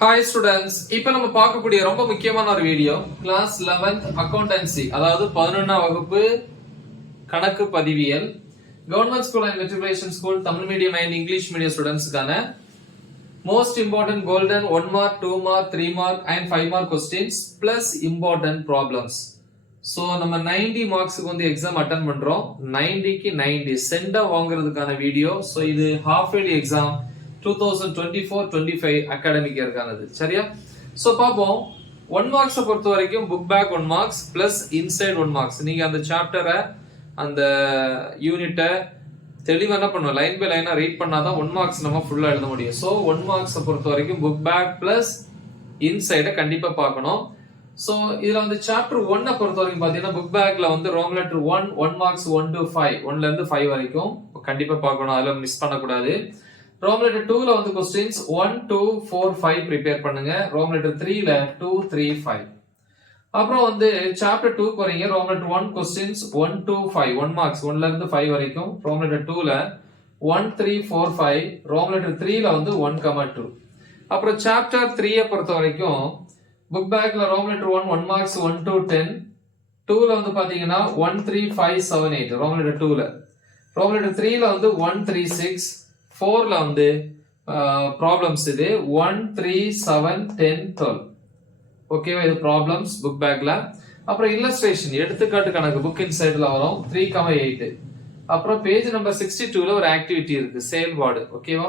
Hi students, இப்போ நம்ம பார்க்கக்கூடிய ரொம்ப முக்கியமான ஒரு வீடியோ கிளாஸ் 11th அக்கௌண்டன்சி, அதாவது 11ஆம் வகுப்பு கணக்கு பதிவியல், government school and matriculation school, Tamil medium and English medium ஸ்டூடெண்ட்ஸ்க்கான most important golden 1 mark 2 mark 3 mark and 5 mark questions plus important problems. So நம்ம 90 மார்க்ஸுக்கு வந்து எக்ஸாம் அட்டன் பண்றோம். 90க்கு 90 சென்டா வாங்குறதுக்கான வீடியோ. ஸோ இது ஹாஃப் இயர்லி எக்ஸாம் 2024-25 அகாடமிக் இயர்க்கானது. சரியா? சோ பாப்போம். 1 மார்க்ஸ் பொறுத்த வரைக்கும் book back 1 marks plus inside 1 marks. நீங்க அந்த சாப்டரை அந்த யூனிட்டை தெளிவா என்ன பண்ணுவோம், லைன் பை லைனா ரீட் பண்ணாதான் 1 மார்க்ஸ் நம்ம ஃபுல்லா எழுத முடியும். சோ 1 மார்க்ஸ் பொறுத்த வரைக்கும் புக் பேக் பிளஸ் இன்சைட கண்டிப்பா பார்க்கணும். சோ இதுல வந்து சாப்டர் 1 பொறுத்த வரைக்கும் பாத்தீங்கன்னா புக் பேக்ல வந்து ரோம் லெட்டர் 1 மார்க்ஸ் 1 to 5, 1ல இருந்து 5 வரைக்கும் கண்டிப்பா பார்க்கணும். அதுல மிஸ் பண்ணக்கூடாது. ரோம் லெட்டர் 2ல வந்து क्वेश्चंस 1 2 4 5 ப்ரிப்பேர் பண்ணுங்க. ரோம் லெட்டர் 3ல 2 3 5. அப்புறம் வந்து சாப்டர் 2 க்கு வரீங்க. Roman letter 1 questions 1 to 5, 1 marks 1ல இருந்து 5 வரைக்கும். ரோம் லெட்டர் 2ல 1 3 4 5. ரோம் லெட்டர் 3ல வந்து 1 2. அப்புறம் சாப்டர் 3 பொறுத்த வரைக்கும் புக் பேக்ல ரோம் லெட்டர் 1 மார்க்ஸ் 1 to 10. 2ல வந்து பாத்தீங்கன்னா 1 3 5 7 8 ரோம் லெட்டர் 2ல. ரோம் லெட்டர் 3ல வந்து 1 3 6. 4ல வந்து ப்ராப்ளம்ஸ் இது 1 3 7 10 12. ஓகேவா? இது ப்ராப்ளம்ஸ் புக் பேக்ல. அப்புறம் இல்லஸ்ட்ரேஷன் எடுத்துக்காட்டு கணக்கு புக் இன்சைட்ல வரும் 3,8. அப்புறம் பேஜ் நம்பர் 62ல ஒரு ஆக்டிவிட்டி இருக்கு, செயல்பாடு. ஓகேவா?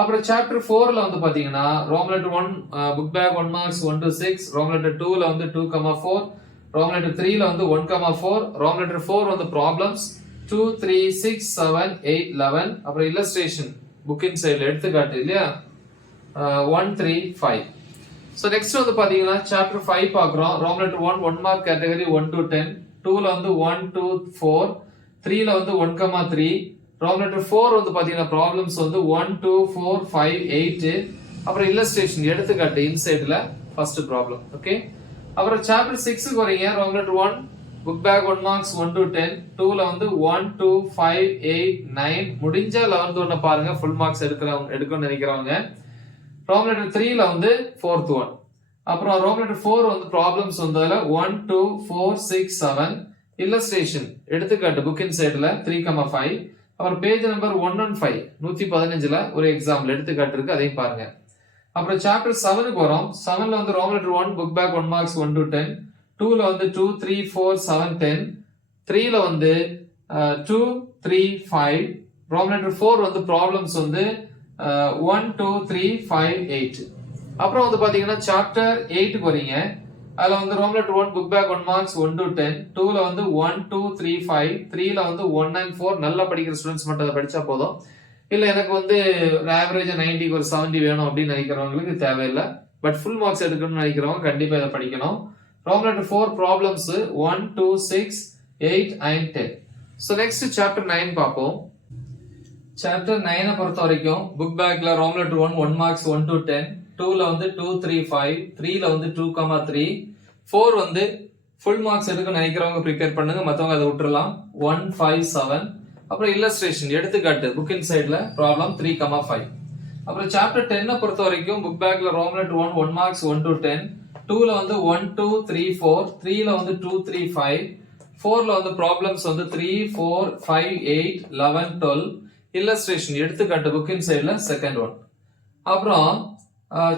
அப்புறம் சாப்டர் 4ல வந்து பாத்தீங்கன்னா Roman letter 1 book back 1 marks 1 to 6. Roman letter 2ல வந்து 2,4. ரோம் லெட்டர் 3ல வந்து 1,4. ரோம் லெட்டர் 4 வந்து ப்ராப்ளம்ஸ் 2 3 6 7 8 11. அப்புறம் இல்லஸ்ட்ரேஷன் புக் இன்சைட்ல எடுத்துக்காட்டு இல்லையா 1 3 5. சோ நெக்ஸ்ட் வந்து பாத்தீங்கன்னா சாப்டர் 5 பார்க்கறோம். Roman letter 1 mark category 1 to 10. 2ல வந்து 1 2 4. 3ல வந்து 1,3. ரோம் லெட்டர் 4 வந்து பாத்தீங்கன்னா ப்ராப்ளம்ஸ் வந்து 1 2 4 5 8. அப்புறம் இல்லஸ்ட்ரேஷன் எடுத்துக்காட்டு இன்சைட்ல ஃபர்ஸ்ட் ப்ராப்ளம். ஓகே. அப்புறம் சாப்டர் 6 க்கு வரீங்க. Roman letter 1 book back 1 marks 1 to 10. 2ல வந்து 1 2 5 8 9. முடிஞ்ச 11th ஒண்ணு பாருங்க, ஃபுல் மார்க்ஸ் எடுக்கணும்னு நினைக்கிறவங்க. ரோம் லெட்டர் 3ல வந்து 4th ஒன். அப்புறம் ரோம் லெட்டர் 4 வந்து ப்ராப்ளம்ஸ் வந்ததுல 1 2 4 6 7. இல்லஸ்ட்ரேஷன் எடுத்துக்காட்டு புக் இன்சைட்ல 3,5. அப்புறம் பேஜ் நம்பர் 115 115ல ஒரு எக்ஸாம்பிள் எடுத்துக்காட்டு இருக்கு, அதையும் பாருங்க. அப்புறம் சாப்டர் 7க்கு வரோம். 7ல வந்து Roman letter 1 book back 1 marks 1 to 10. 2ல வந்து 2 3 4 7 10. 3ல வந்து 2 3 5. ரோம் லெட்டர் 4 வந்து ப்ராப்ளம்ஸ் வந்து 1 2 3 5 8. அப்புறம் வந்து பாத்தீங்கன்னா சாப்டர் 8க்கு வரீங்க. அதுல வந்து Roman letter 1 book back 1 marks 1 to 10. 2ல வந்து 1 2 3 5. 3ல வந்து 1 and 4. நல்லா படிக்கிற ஸ்டூடெண்ட்ஸ் மட்டும் அதை படிச்சா போதும். இல்ல எனக்கு வந்து ஒரு ஆவரேஜா 90க்கு ஒரு 70 வேணும் அப்படின்னு நினைக்கிறவங்களுக்கு தேவையில்லை. பட் ஃபுல் மார்க்ஸ் எடுக்கணும்னு நினைக்கிறவங்க கண்டிப்பா இதை படிக்கணும். Roman letter 4 problems 1 2 6 8 and 10. So next chapter 9 பாப்போம். சாப்டர் 9 பொறுத்த வரைக்கும் புக் பேக்ல ரோம் லெட்டர் 1 மார்க்ஸ் 1 to 10. 2ல வந்து 2 3 5. 3ல வந்து 2,3. 4 வந்து ஃபுல் மார்க்ஸ் எடுக்க நினைக்கிறவங்க ப்ரிப்பேர் பண்ணுங்க, மத்தவங்க அதை விட்டுறலாம். 1 5 7. அப்புறம் இல்லஸ்ட்ரேஷன் எடுத்துக்காட்டு புக் இன்சைட்ல ப்ராப்ளம் 3,5. அப்புறம் சாப்டர் 10 பொறுத்த வரைக்கும் புக் பேக்ல ரோம் லெட்டர் 1 மார்க்ஸ் 1 to 10. 2ல வந்து 1 2 3 4. 3ல வந்து 2 3 5. 4ல வந்து ப்ராப்ளம்ஸ் வந்து 3 4 5 8 11 12. இல்லஸ்ட்ரேஷன் எடுத்துக்காட்டு புக் இன்சைட்ல செகண்ட் ஒன். அப்புறம்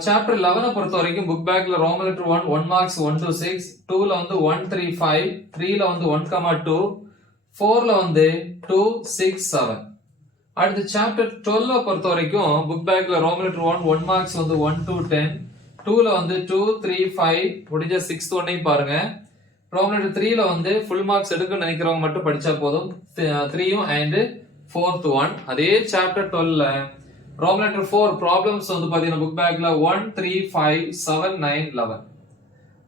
சாப்டர் 11 பொறுத்த வரைக்கும் புக் பேக்ல ரோம் லெட்டர் 1 மார்க்ஸ் 1 to 6. 2ல வந்து 1 3 5. 3ல வந்து 1,2. 4ல வந்து 2 6 7. அடுத்து சாப்டர் 12 பொறுத்த வரைக்கும் புக் பேக்ல ரோம் லெட்டர் 1 மார்க்ஸ் வந்து 1 to 10. 2ல வந்து 2 3 5. முடிஞ்ச 6th ஒன்னையும் பாருங்க. ரோம் லெட்டர் 3ல வந்து ஃபுல் மார்க்ஸ் எடுக்க நினைக்கிறவங்க மட்டும் படிச்சா போதும், 3யும் and 4th ஒன். அதே சாப்டர் 12ல ரோம் லெட்டர் 4 ப்ராப்ளம்ஸ் வந்து பாத்தீங்கன்னா புக் பேக்ல 1 3 5 7 9 11.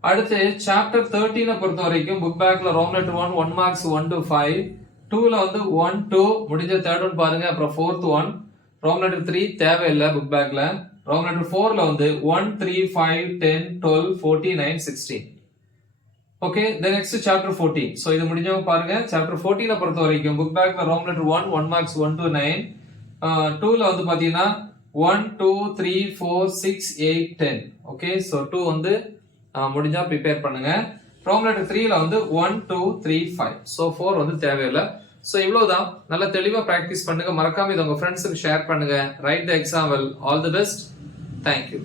அடுத்து சாப்டர் 13 பொறுத்த வரைக்கும் புக் பேக்ல ரோம் லெட்டர் 1 மார்க்ஸ் 1 to 5. 2ல வந்து 1 2. முடிஞ்ச தேர்ட் ஒன் பாருங்க. அப்புறம் 4th ஒன். ரோம் லெட்டர் 3 தேவையில்லை புக் பேக்ல. ரோம் லெட்டர் 4ல வந்து 1 3 5 10 12 14 16. Okay, then next chapter 14. So இது முடிஞ்சவங்க பாருங்க. சாப்டர் 14 பொறுத்த வரைக்கும் புக் பேக்ல ரோம் லெட்டர் 1 மார்க்ஸ் 1 to 9. 2ல வந்து பாத்தீங்கன்னா 1 2 3 4 6 8 10. ஓகே, சோ 2 வந்து முடிஞ்சா ப்ரிப்பேர் பண்ணுங்க. ப்ராப்ளம் லெட்டர் 3ல வந்து 1 2 3 5. சோ 4 வந்து தேவையில்லை. சோ இவ்வளவுதான். நல்ல தெளிவா பிராக்டிஸ் பண்ணுங்க. மறக்காம இதை உங்க ஃப்ரெண்ட்ஸுக்கு ஷேர் பண்ணுங்க. Right the exam well. All the best. Thank you.